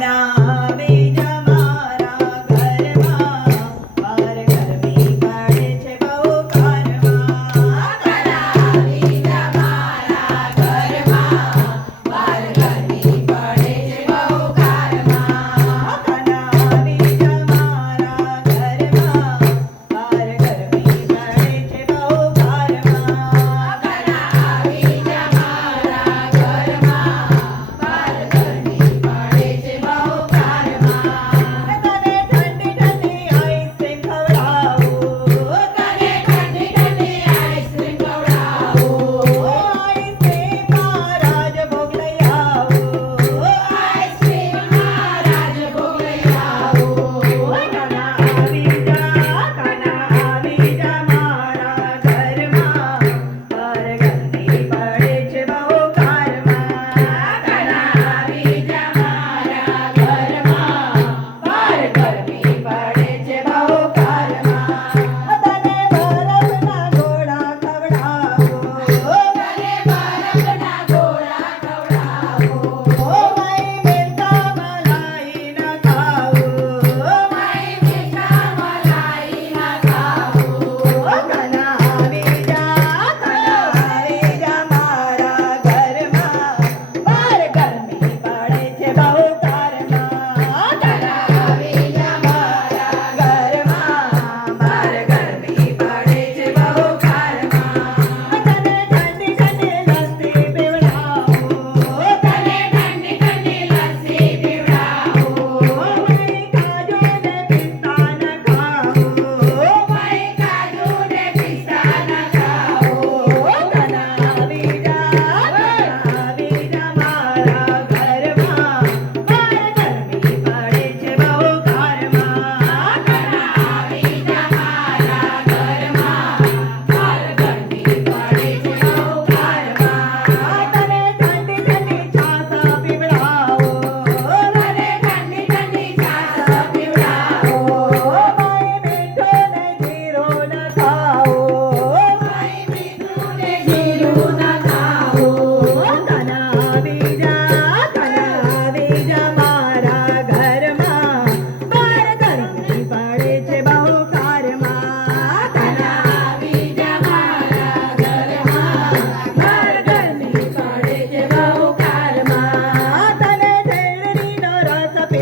na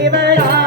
தேவையா